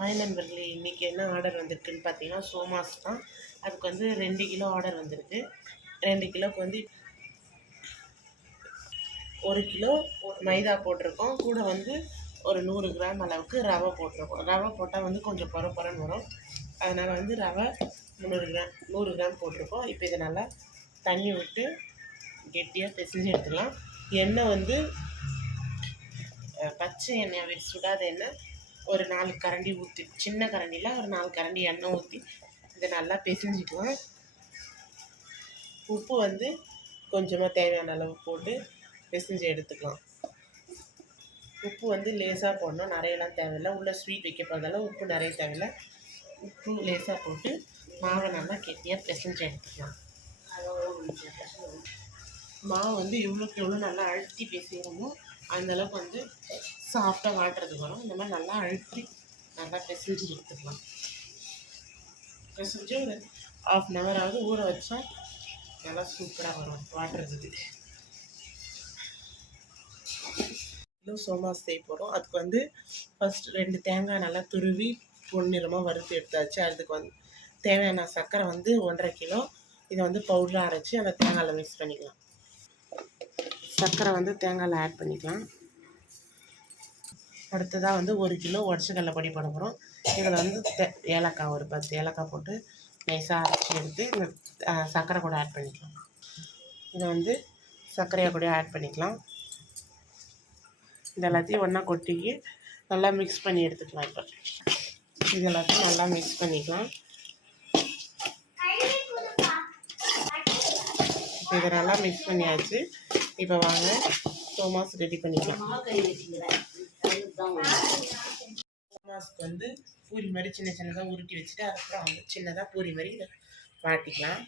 Hi நண்பர்களே இன்றைக்கி என்ன ஆர்டர் வந்திருக்குன்னு பார்த்தீங்கன்னா சோமாஸ் தான். அதுக்கு வந்து ரெண்டு கிலோ ஆர்டர் வந்திருக்கு. ரெண்டு கிலோக்கு வந்து ஒரு கிலோ மைதா போட்டிருக்கோம். கூட வந்து ஒரு நூறு கிராம் அளவுக்கு ரவை போட்டிருக்கோம். ரவை போட்டால் வந்து கொஞ்சம் பொற புறன்னு வரும். அதனால் வந்து ரவை முந்நூறு கிராம் நூறு கிராம் போட்டிருக்கோம். இப்போ இதை நல்லா தண்ணி விட்டு கெட்டியாக பிசைஞ்சு எடுத்துக்கலாம் எண்ணெய் வந்து பச்சை எண்ணெய் சுடாத எண்ணெய் ஒரு நாலு கரண்டி ஊற்றி சின்ன கரண்டியில் ஒரு நாலு கரண்டி எண்ணெய் ஊற்றி இதை நல்லா பிசைஞ்சிக்கலாம் உப்பு வந்து கொஞ்சமாக தேவையான அளவு போட்டு பிசைஞ்சு எடுத்துக்கலாம். உப்பு வந்து லேசாக போடணும். நிறையலாம் தேவையில்லை. உள்ள ஸ்வீட் வைக்க போகிறதால உப்பு நிறைய தேவையில்லை. உப்பு லேசாக போட்டு மாவை நல்லா கெட்டியாக பிசைஞ்சு எடுத்துக்கலாம். மாவு வந்து எவ்வளோக்கு எவ்வளோ நல்லா அழுத்தி பிசைகிறோமோ அந்தளவுக்கு வந்து சாஃப்டாக வாட்டுறதுக்கு வரும். இந்த மாதிரி நல்லா அழுத்தி நல்லா பிசைஞ்சு எடுத்துக்கலாம் பிசைஞ்சு ஒரு ஆஃப் அன் ஹவராவது ஊற வச்சா நல்லா சூப்பராக வரும் வாட்டுறதுக்கு. இன்னும் சோமாஸ் செய்ய போகிறோம் அதுக்கு வந்து ஃபஸ்ட் ரெண்டு தேங்காய் நல்லா துருவி பொன்னிறமாக வறுத்து எடுத்தாச்சு. அதுக்கு வந்து தேவையான சர்க்கரை வந்து ஒன்றரை கிலோ. இதை வந்து பவுடராக அரைச்சி அந்த தேங்காயில் மிக்ஸ் பண்ணிக்கலாம். சர்க்கரை வந்து தேங்காயில் ஆட் பண்ணிக்கலாம். அடுத்ததாக வந்து ஒரு கிலோ உடச்ச பொடி போட போகிறோம் இதில் வந்து தே- ஏலக்காய் ஒரு பத்து ஏலக்காய் போட்டு நைஸாக அரைச்சி எடுத்து இந்த சர்க்கரை கூட ஆட் பண்ணிக்கலாம். இதை வந்து சர்க்கரையை கூட ஆட் பண்ணிக்கலாம். இது எல்லாத்தையும் ஒன்றா கொட்டிக்கி நல்லா மிக்ஸ் பண்ணி எடுத்துக்கலாம் இப்போ. இது எல்லாத்தையும் நல்லா மிக்ஸ் பண்ணிக்கலாம். இப்போ இதை நல்லா மிக்ஸ் பண்ணியாச்சு. இப்போ வாங்க. சோமாஸ் ரெடி பண்ணிக்கலாம். சோமாஸ்க்கு வந்து பூரி மாதிரி சின்ன சின்னதாக உருட்டி வச்சுட்டு அதுக்கப்புறம் வந்து சின்னதாக பூரி மாதிரி இதை வாட்டிக்கலாம்.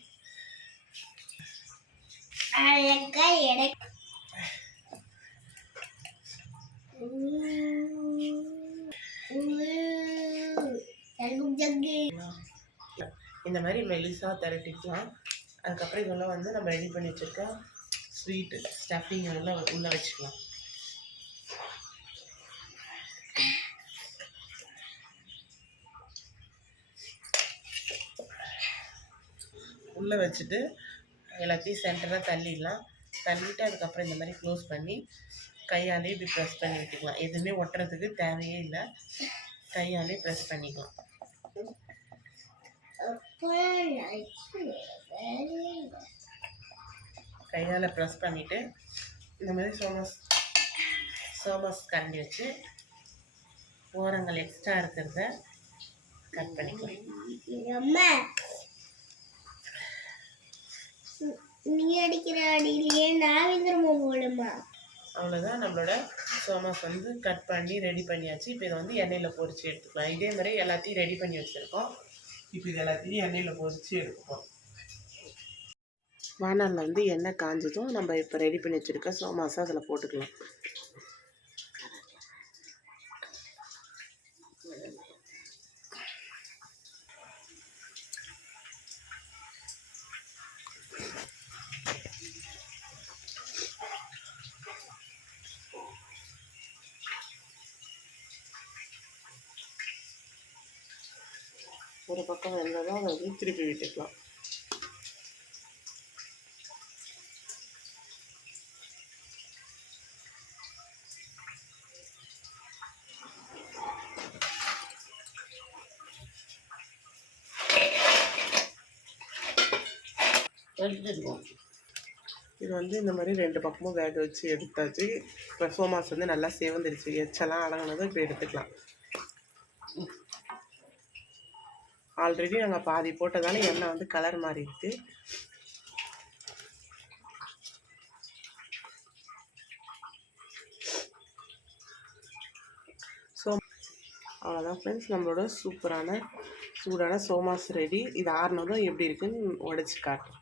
இந்த மாதிரி மெலிசாக திரட்டிக்கலாம். அதுக்கப்புறம் இதெல்லாம் வந்து நம்ம ரெடி பண்ணி வச்சுருக்க ஸ்வீட்டு ஸ்டஃபிங் உள்ள உள்ளே வச்சுக்கலாம். உள்ளே வச்சுட்டு எல்லாத்தையும் சென்டராக தள்ளிடலாம். தள்ளிட்டு அதுக்கப்புறம் இந்த மாதிரி க்ளோஸ் பண்ணி கையாலே இப்படி ப்ரெஸ் பண்ணி விட்டுக்கலாம் எதுவுமே ஒட்டுறதுக்கு தேவையே இல்லை. கையாலே ப்ரெஸ் பண்ணிக்கலாம். கையால் ப்ரெஸ் பண்ணிவிட்டு இந்த மாதிரி சோமஸ் சோமஸ் கரண்டி வச்சு ஓரங்கள் எக்ஸ்ட்ரா இருக்கிறத கட் பண்ணிக்கலாம். நீ அடிக்கிற அடியிலேயே நான் விந்துருமா போடுமா அவ்வளோதான் நம்மளோட சோமாஸ் வந்து கட் பண்ணி ரெடி பண்ணியாச்சு. இப்போ இதை வந்து எண்ணெயில் பொரிச்சு எடுத்துக்கலாம். இதே மாதிரி எல்லாத்தையும் ரெடி பண்ணி வச்சுருக்கோம். இப்போ இது எல்லாத்தையும் எண்ணெயில் பொரிச்சு எடுத்துப்போம். வானலில் வந்து எண்ணெய் காஞ்சதும் நம்ம இப்போ ரெடி பண்ணி வச்சுருக்க சோமாஸை அதில் போட்டுக்கலாம். ஒரு பக்கம் வெந்ததும் அதை வந்து திருப்பி விட்டுக்கலாம். எடுத்துருவோம் இது வந்து இந்த மாதிரி ரெண்டு பக்கமும் வேக வச்சு எடுத்தாச்சு. இப்போ சோமாஸ் வந்து நல்லா சேவந்துருச்சு. எச்செல்லாம் அடங்கினதும் இப்போ எடுத்துக்கலாம். ஆல்ரெடி நாங்கள் பாதி போட்டதால எண்ணெய் வந்து கலர் மாறிடுது ஸோ அவ்வளோதான் ஃப்ரெண்ட்ஸ் நம்மளோட சூப்பரான சூடான சோமாஸ் ரெடி இது ஆறுனதும் எப்படி இருக்குன்னு உடச்சி காட்டும்